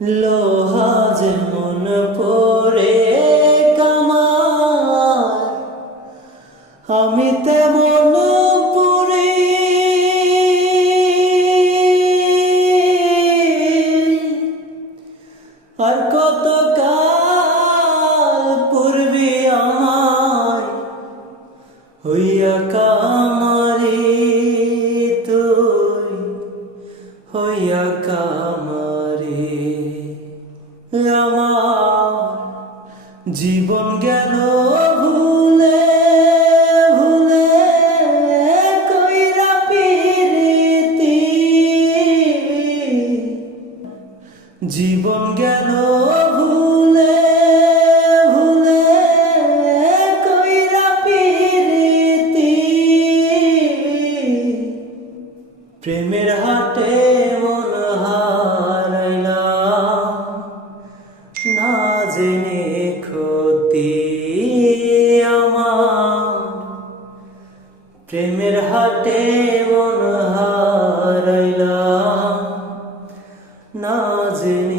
লোহা যেমন পরে কামার, আমি তেমন পুরি। আর কত কাল পূর্বে আমায় হইয়া কামারি, তুই হইয়া কামারি। আমার জীবন গেল ভুলে ভুলে কইরা পিরিতি, জীবন গেল ভুলে ভুলে কইরা পিরিতি। প্রেমের হাটে মন হারাইলাম, না জেনে ক্ষতি আমার। প্রেমের হাটে মন হারাইলাম, না জেনে